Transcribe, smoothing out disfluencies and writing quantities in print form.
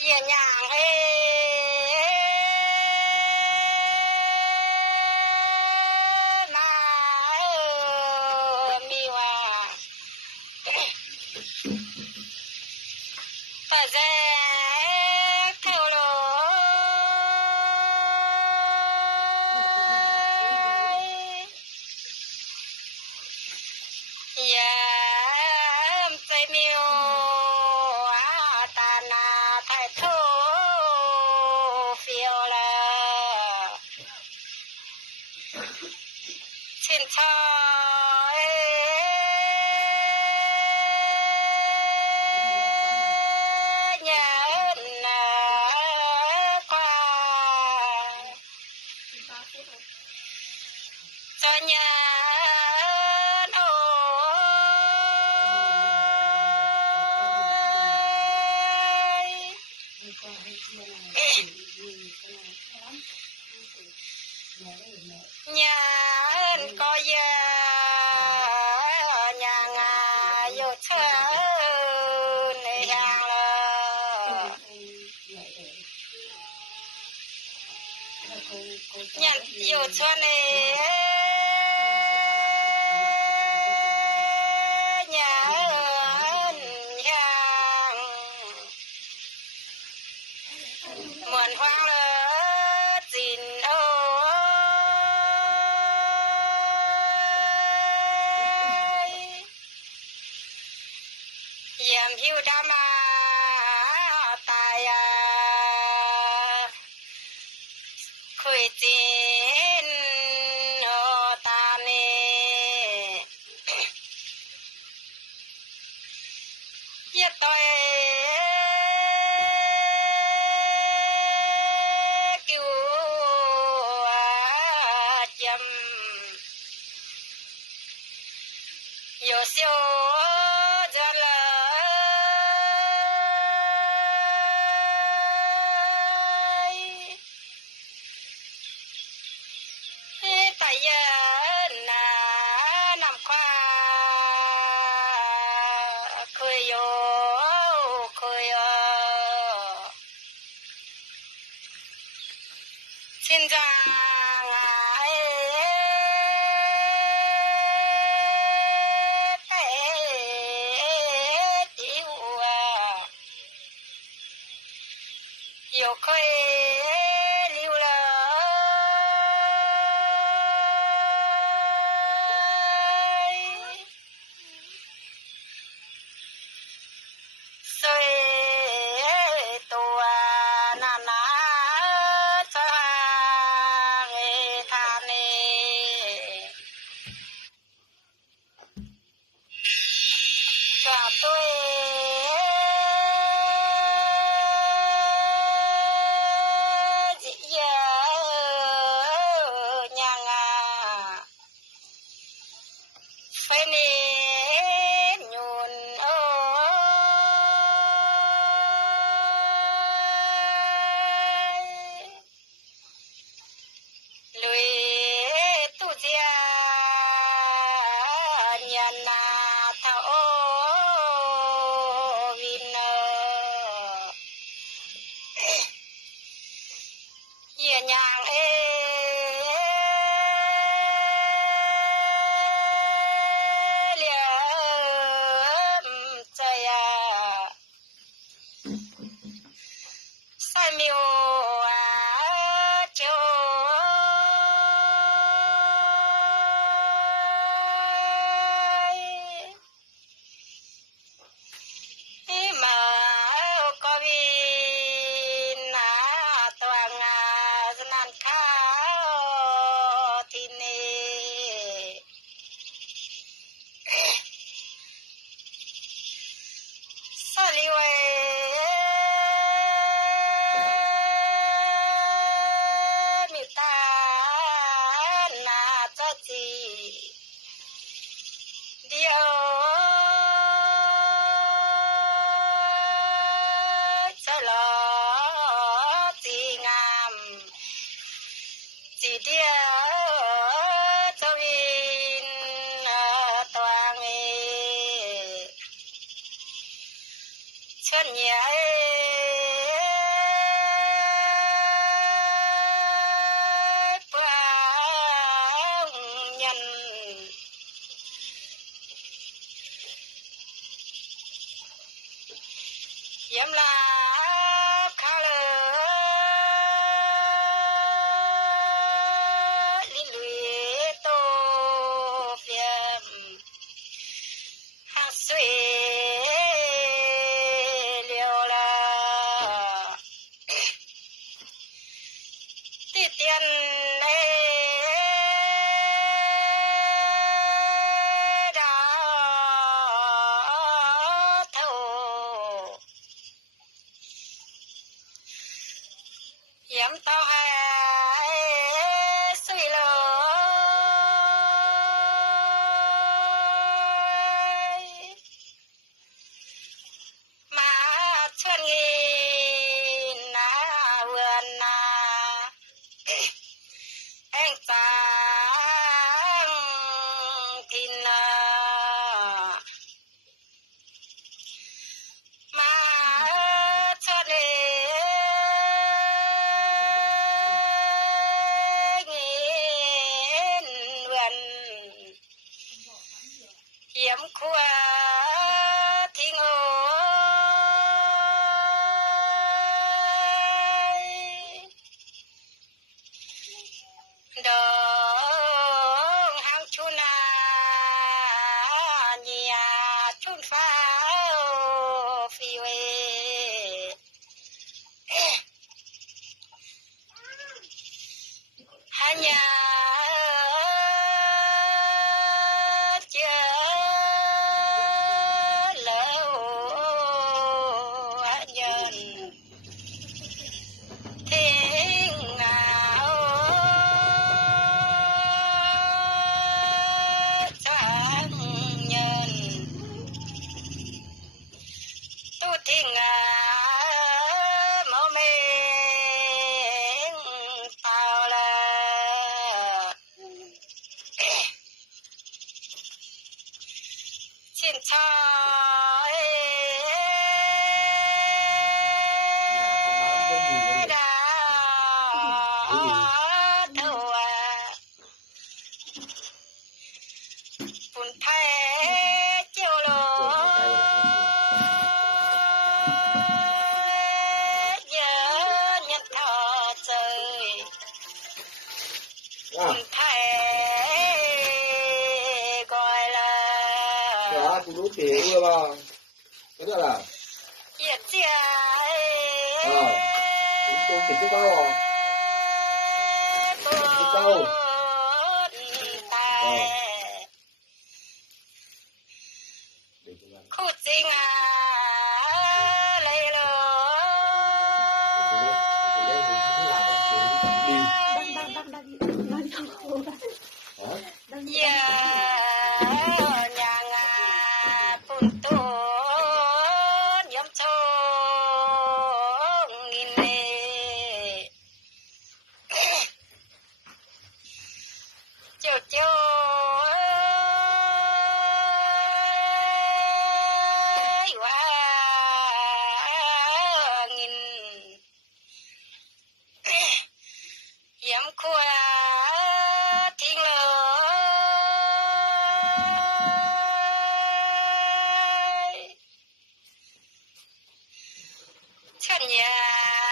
nhẹ nhàng ê mà mi hòa ta dễ theo lối em tay miêu ta na thay thô phiêu là xin cho nhà ơn qua cho nhà ơn ôi nhà ơn có giờ nhà ngà yêu thương này hàng là nhận yêu cho này nhà ơn hàng muôn hoang lỡ gìn ơi yếm hiu đa ma tài khơi tin ta nè yết tôi cứu chấm yêu siêu cho lời tại là nằm qua cười yo cười xin chào yêu khơi lưu lời sơi tua na na cho người than nè cho tôi phải nên nhún ơi lùi tu gia nhân thao vin nhẹ nhàng sai miêu châu mà có viên toàn nan khao thì nè sao liu yếm là khá lơ lý lụy tô phiếm hát suy liều là tí tiền đã thâu yếm tao hai suy lơ mà chuan nghìn na vườn na anh chàng tin mà cho nên vườn yếm khua thì ngồi đông hang chun nhà chun pháo phi về hai nhà chưa lâu nhân thiên ngào sáng nhân tu thiên mẫu mình tao là xin chào đã thâu bùn thay chiều lối nhớ nhận thọ trời bùn thay gọi là Dạ, chị đú kìa vừa ba. Cái đó là yết chia tôi kịp cái bao à. Cái câu. Để cho bạn. khu chính lấy lô nhà bùn tô nhóm châu nghìn nề chiều chiều nghìn yếm khua thiên lơi chân nhà